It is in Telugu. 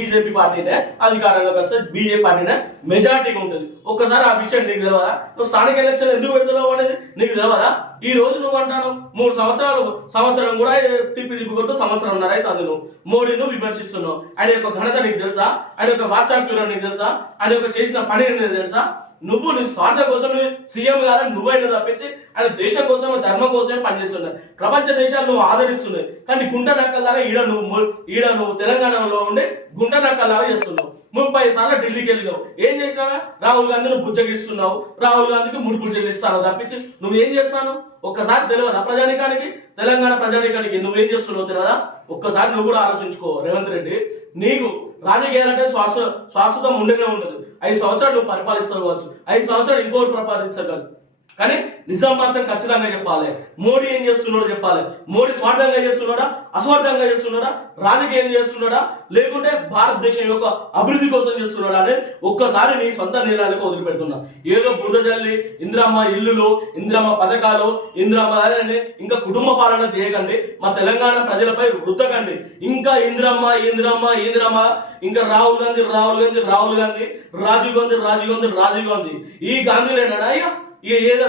బీజేపీ పార్టీనే అధికారంలోకి వస్తే బీజేపీ పార్టీనే మెజార్టీగా ఉంటుంది. ఒక్కసారి ఆ విషయం నీకు తెలియదా? నువ్వు స్థానిక ఎలక్షన్ ఎందుకు పెడతావు అనేది నీకు తెలియదా? ఈ రోజు నువ్వు అంటాను 3 సంవత్సరం కూడా తిప్పి కొడుతూ సంవత్సరంన్నర అయితే నువ్వు మోడీను విమర్శిస్తున్నావు. ఆయన యొక్క ఘనత నీకు తెలుసా? ఆయన యొక్క వాచాక్యురం నీకు తెలుసా? ఆయన యొక్క చేసిన పని నీకు తెలుసా? నువ్వు నీ స్వార్థ కోసం సీఎం కాదని నువ్వైనా తప్పించి ఆయన దేశం కోసం ధర్మం కోసమే పనిచేస్తున్నావు. ప్రపంచ దేశాలు నువ్వు ఆదరిస్తున్నావు, కానీ గుంట నక్కల్లాగా ఈడ నువ్వు తెలంగాణలో ఉండి గుంట నక్కల్లాగా చేస్తున్నావు. 30 సార్లు ఢిల్లీకి వెళ్ళినావు. ఏం చేసినావా? రాహుల్ గాంధీని బుజ్జగిస్తున్నావు, రాహుల్ గాంధీకి ముడుపులు చెల్లిస్తావు తప్పించి నువ్వేం చేస్తాను ఒక్కసారి తెలియదా? ప్రజానికానికి, తెలంగాణ ప్రజానికానికి నువ్వేం చేస్తున్నావు తెలియదా? ఒక్కసారి నువ్వు కూడా ఆలోచించుకో రేవంత్ రెడ్డి. నీకు రాజకీయాలంటే శాశ్వతం ఉండనే ఉండదు. 5 సంవత్సరాలు నువ్వు పరిపాలిస్తావు కావచ్చు, 5 సంవత్సరాలు ఇంకోటి పరిపాలించగలరు, కానీ నిజాం మాత్రం ఖచ్చితంగా చెప్పాలి. మోడీ ఏం చేస్తున్నాడో చెప్పాలి. మోడీ స్వార్థంగా చేస్తున్నాడా, అస్వార్థంగా చేస్తున్నాడా, రాజకీయం చేస్తున్నాడా, లేకుంటే భారతదేశం యొక్క అభివృద్ధి కోసం చేస్తున్నాడా అనేది ఒక్కసారి నీ సొంత నీళ్ళకు వదిలిపెడుతున్నా. ఏదో బురద జల్లి ఇందిరమ్మ ఇల్లులు, ఇందిరమ్మ పథకాలు, ఇందిరమ్మ ఇంకా కుటుంబ పాలన చేయకండి. మా తెలంగాణ ప్రజలపై రుద్దకండి. ఇంకా ఇందిరమ్మ ఇంకా రాహుల్ గాంధీ, రాజీవ్ గాంధీ, ఈ గాంధీలేనా ఇక ఏదో